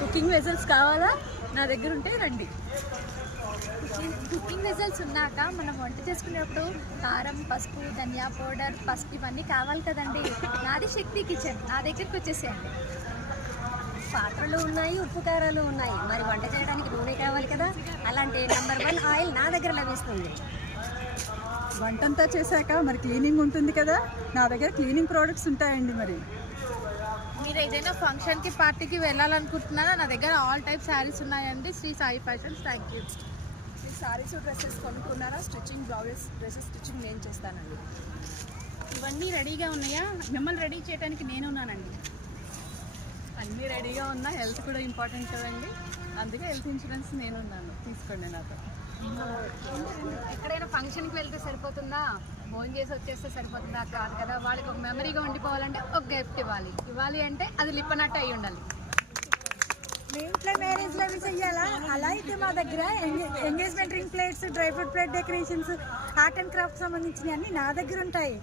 Cooking vessels కావాలా? నా దగ్గర ఉంటే రండి. కుకింగ్ వెజల్స్ ఉన్నాక మనం వంట చేసుకునేటప్పుడు కారం, పసుపు, ధనియా పౌడర్, పసుపు ఇవన్నీ కావాలి కదండి. నాది శక్తి కిచెన్, నా దగ్గరికి వచ్చేసేయండి. పాత్రలు ఉన్నాయి, ఉప్పు కారాలు ఉన్నాయి, మరి వంట చేయడానికి నూనె కావాలి కదా. అలాంటి నెంబర్ 1 ఆయిల్ నా దగ్గర లభిస్తుంది. వంటంతా చేశాక మరి క్లీనింగ్ ఉంటుంది కదా, నా దగ్గర క్లీనింగ్ ప్రోడక్ట్స్ ఉంటాయండి. మరి మీరు ఏదైనా ఫంక్షన్కి పార్టీకి వెళ్ళాలనుకుంటున్నారా? నా దగ్గర ఆల్ టైప్ శారీస్ ఉన్నాయండి. Sri Sai fashions. Thank you. ఈ సారీస్ డ్రెస్సెస్ కొనుక్కున్నారా? స్టిచ్చింగ్, బ్లౌజెస్, డ్రెస్సెస్ స్టిచ్చింగ్ నేను చేస్తానండి. ఇవన్నీ రెడీగా ఉన్నాయా? మిమ్మల్ని రెడీ చేయడానికి నేను ఉన్నానండి. అన్నీ రెడీగా ఉన్నా, హెల్త్ కూడా ఇంపార్టెంట్ కదండి. అందుకే హెల్త్ ఇన్సూరెన్స్ నేనున్నాను, తీసుకోండి నాతో. ఎక్కడైనా ఫంక్షన్కి వెళ్తే సరిపోతుందా? ఫోన్ చేసి వచ్చేస్తే సరిపోతుందా? కాదు కదా. వాళ్ళకి ఒక మెమరీగా ఉండిపోవాలంటే ఒక గిఫ్ట్ ఇవ్వాలి అంటే అది లిప్పనట్టు అయి ఉండాలి. మీ ఇంట్లో మ్యారేజ్లో అవి చెయ్యాలా? అలా అయితే మా దగ్గర engagement ring plates, dry fruit plate decorations, art and craft సంబంధించినవి అన్నీ నా దగ్గర ఉంటాయి.